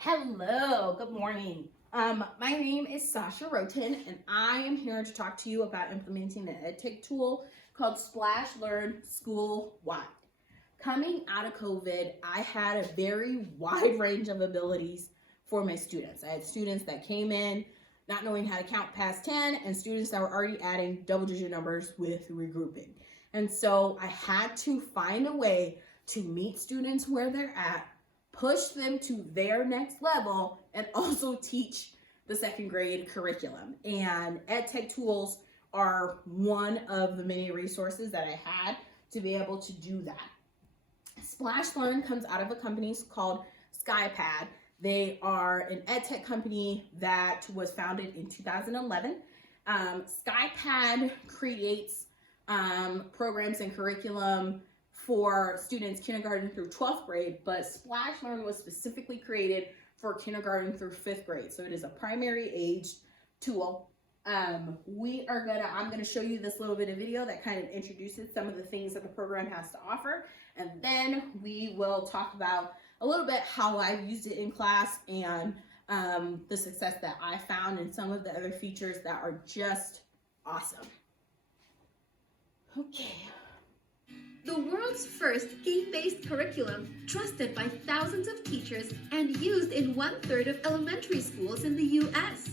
Hello, good morning. My name is Sasha Roten, and I am here to talk to you about implementing an EdTech tool called Splash Learn School Wide. Coming out of COVID, I had a very wide range of abilities for my students. I had students that came in not knowing how to count past 10, and students that were already adding double-digit numbers with regrouping. And so I had to find a way to meet students where they're at, push them to their next level, and also teach the second grade curriculum. And EdTech tools are one of the many resources that I had to be able to do that. Splash Learn comes out of a company called SkyPad. They are an EdTech company that was founded in 2011. SkyPad creates programs and curriculum for students kindergarten through 12th grade, but Splash Learn was specifically created for kindergarten through 5th grade. So it is a primary age tool. I'm gonna show you this little bit of video that kind of introduces some of the things that the program has to offer. And then we will talk about a little bit how I've used it in class and the success that I found and some of the other features that are just awesome. Okay. The world's first game-based curriculum, trusted by thousands of teachers and used in 1/3 of elementary schools in the US.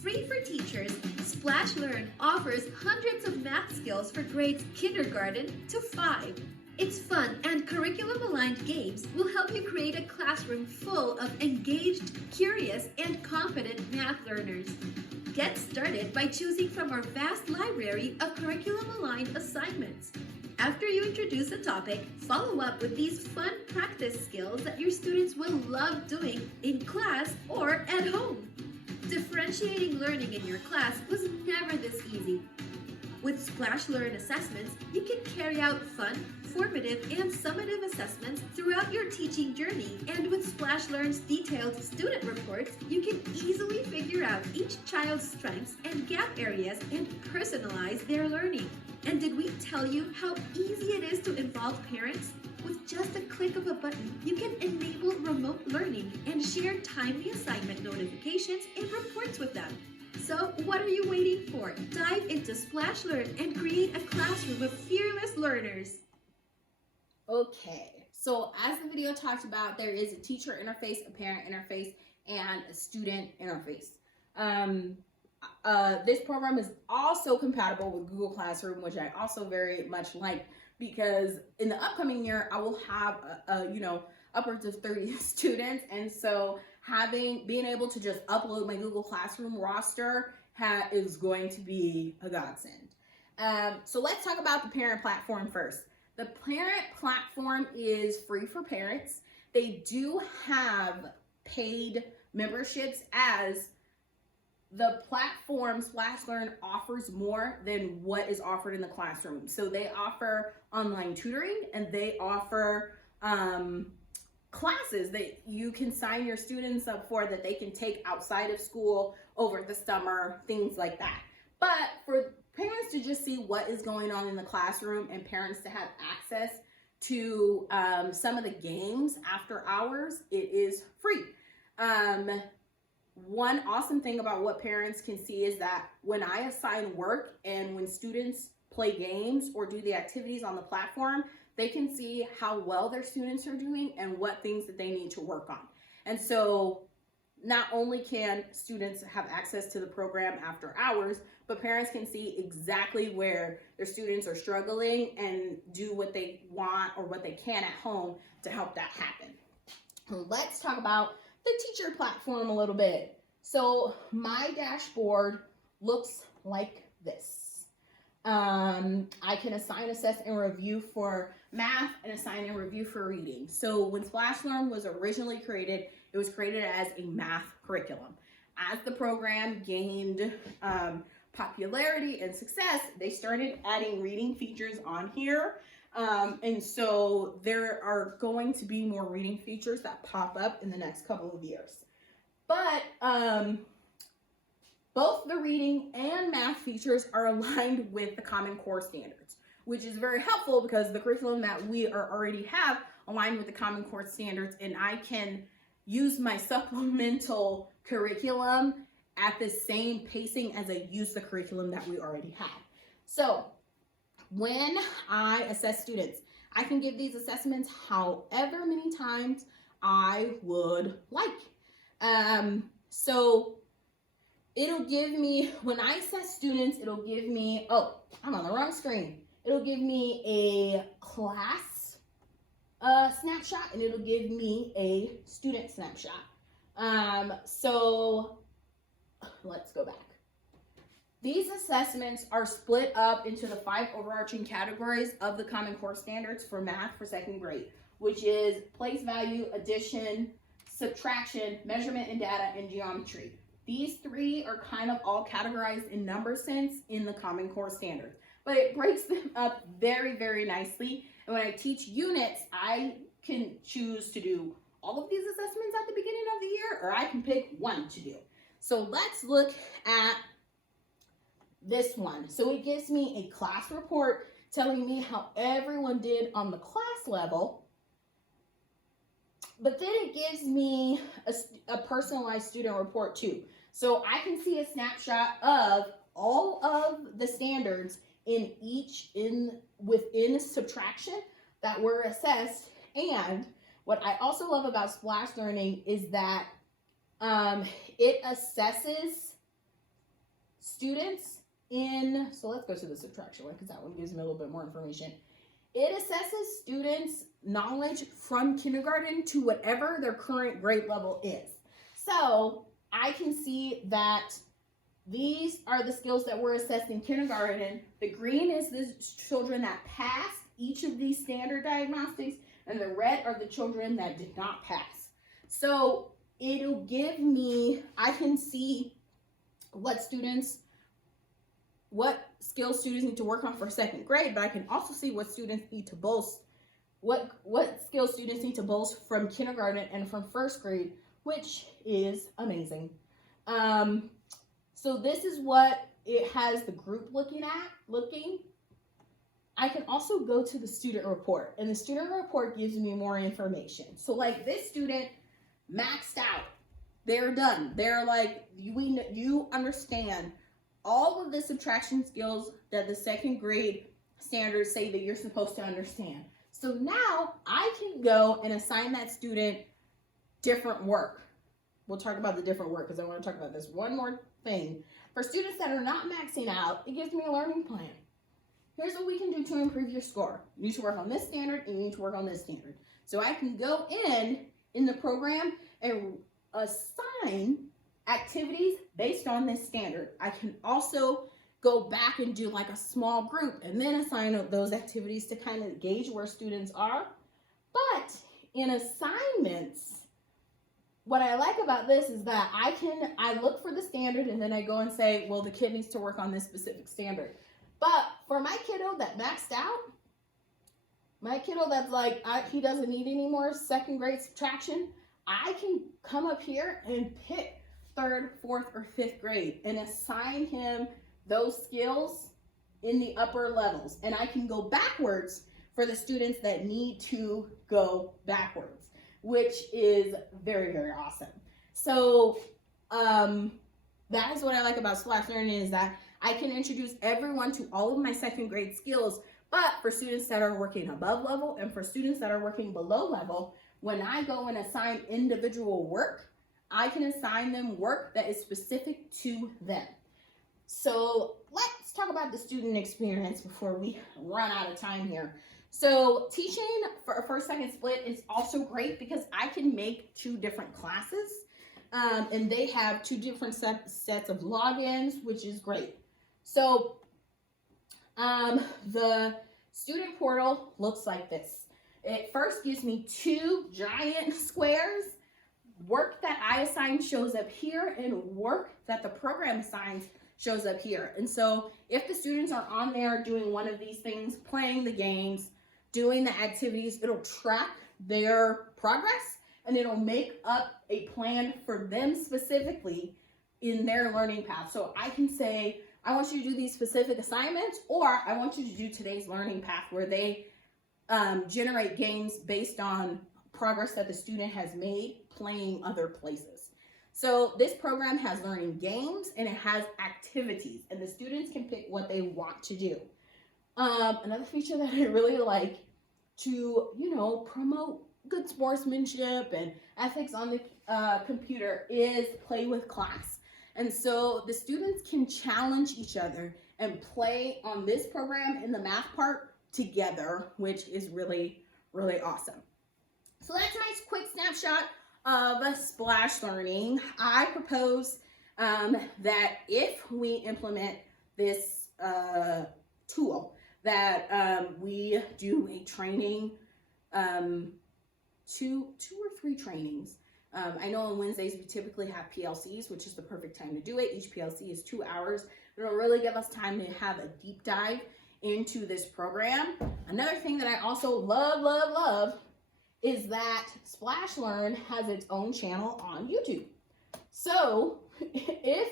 Free for teachers, Splash Learn offers hundreds of math skills for grades kindergarten to 5. Its fun and curriculum-aligned games will help you create a classroom full of engaged, curious, and confident math learners. Get started by choosing from our vast library of curriculum-aligned assignments. After you introduce a topic, follow up with these fun practice skills that your students will love doing in class or at home. Differentiating learning in your class was never this easy. With Splash Learn assessments, you can carry out fun, formative, and summative assessments throughout your teaching journey. And with Splash Learn's detailed student reports, you can easily figure out each child's strengths and gap areas and personalize their learning. And did we tell you how easy it is to involve parents? With just a click of a button, you can enable remote learning and share timely assignment notifications and reports with them. So what are you waiting for? Dive into Splash Learn and create a classroom of fearless learners. Okay, so as the video talked about, there is a teacher interface, a parent interface, and a student interface. This program is also compatible with Google Classroom, which I also very much like, because in the upcoming year, I will have, upwards of 30 students. And so being able to just upload my Google Classroom roster is going to be a godsend. So let's talk about the parent platform first. The parent platform is free for parents. They do have paid memberships, as the platform Splash Learn offers more than what is offered in the classroom. So they offer online tutoring, and they offer classes that you can sign your students up for that they can take outside of school over the summer, things like that. But for parents to just see what is going on in the classroom and parents to have access to some of the games after hours, it is free. One awesome thing about what parents can see is that when I assign work and when students play games or do the activities on the platform, they can see how well their students are doing and what things that they need to work on. And so not only can students have access to the program after hours, but parents can see exactly where their students are struggling and do what they want or what they can at home to help that happen. Let's talk about the teacher platform a little bit. So my dashboard looks like this. I can assign, assess, and review for math and assign and review for reading. So when Splash Learn was originally created, it was created as a math curriculum. As the program gained popularity and success, they started adding reading features on here. And so there are going to be more reading features that pop up in the next couple of years. But both the reading and math features are aligned with the Common Core standards, which is very helpful because the curriculum that we already have aligned with the Common Core standards, and I can use my supplemental curriculum at the same pacing as I use the curriculum that we already have. So when I assess students, I can give these assessments however many times I would like. So it'll give me, when I assess students, it'll give me, oh, I'm on the wrong screen. It'll give me a class snapshot, and it'll give me a student snapshot. So let's go back. These assessments are split up into the 5 overarching categories of the Common Core standards for math for 2nd grade, which is place value, addition, subtraction, measurement and data, and geometry. These 3 are kind of all categorized in number sense in the Common Core standards, but it breaks them up very, very nicely. And when I teach units, I can choose to do all of these assessments at the beginning of the year, or I can pick one to do. So let's look at this one. So it gives me a class report telling me how everyone did on the class level, but then it gives me a personalized student report too. So I can see a snapshot of all of the standards within subtraction that were assessed. And what I also love about Splash Learning is that it assesses students so let's go to the subtraction one because that one gives me a little bit more information. It assesses students' knowledge from kindergarten to whatever their current grade level is. So I can see that these are the skills that were assessed in kindergarten. The green is the children that passed each of these standard diagnostics, and the red are the children that did not pass. So it'll give me, I can see what skills students need to work on for 2nd grade, but I can also see what students need to boast, what skills students need to boast from kindergarten and from 1st grade, which is amazing. So this is what it has the group looking. I can also go to the student report, and the student report gives me more information. So like this student maxed out, they're done. They're like, you understand all of the subtraction skills that the 2nd grade standards say that you're supposed to understand. So now I can go and assign that student different work. We'll talk about the different work because I want to talk about this one more thing. For students that are not maxing out, it gives me a learning plan. Here's what we can do to improve your score. You need to work on this standard and you need to work on this standard. So I can go in the program and assign activities based on this standard. I can also go back and do like a small group and then assign those activities to kind of gauge where students are. But in assignments, what I like about this is that I look for the standard and then I go and say, well, the kid needs to work on this specific standard. But for my kiddo that maxed out, my kiddo that's like, he doesn't need any more 2nd grade subtraction, I can come up here and pick 3rd, 4th, or 5th grade and assign him those skills in the upper levels. And I can go backwards for the students that need to go backwards, which is very, very awesome. So that is what I like about Splash Learning, is that I can introduce everyone to all of my 2nd grade skills, but for students that are working above level and for students that are working below level, when I go and assign individual work, I can assign them work that is specific to them. So let's talk about the student experience before we run out of time here. So teaching for a 1st-2nd split is also great because I can make 2 different classes and they have 2 different sets of logins, which is great. So the student portal looks like this. It first gives me 2 giant squares. Work that I assign shows up here, and work that the program assigns shows up here. And so if the students are on there doing one of these things, playing the games, doing the activities, it'll track their progress and it'll make up a plan for them specifically in their learning path. So I can say, I want you to do these specific assignments, or I want you to do today's learning path where they generate games based on progress that the student has made playing other places. So this program has learning games and it has activities, and the students can pick what they want to do. Another feature that I really like to, promote good sportsmanship and ethics on the computer is play with class. And so the students can challenge each other and play on this program in the math part together, which is really, really awesome. So that's my quick snapshot of Splash Learning. I propose that if we implement this tool, that we do a training, two or three trainings. I know on Wednesdays we typically have PLCs, which is the perfect time to do it. Each PLC is 2 hours. It'll really give us time to have a deep dive into this program. Another thing that I also love is that Splash Learn has its own channel on YouTube. So if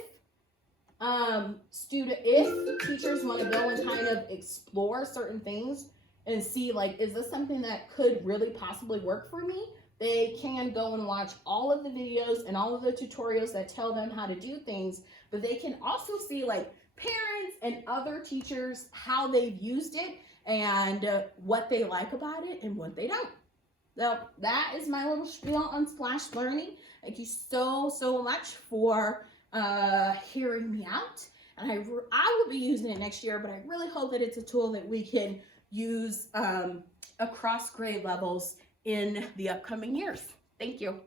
teachers want to go and kind of explore certain things and see, like, is this something that could really possibly work for me, they can go and watch all of the videos and all of the tutorials that tell them how to do things, but they can also see, like, parents and other teachers, how they've used it and what they like about it and what they don't. So that is my little spiel on Splash Learning. Thank you so much for hearing me out. And I will be using it next year, but I really hope that it's a tool that we can use across grade levels in the upcoming years. Thank you.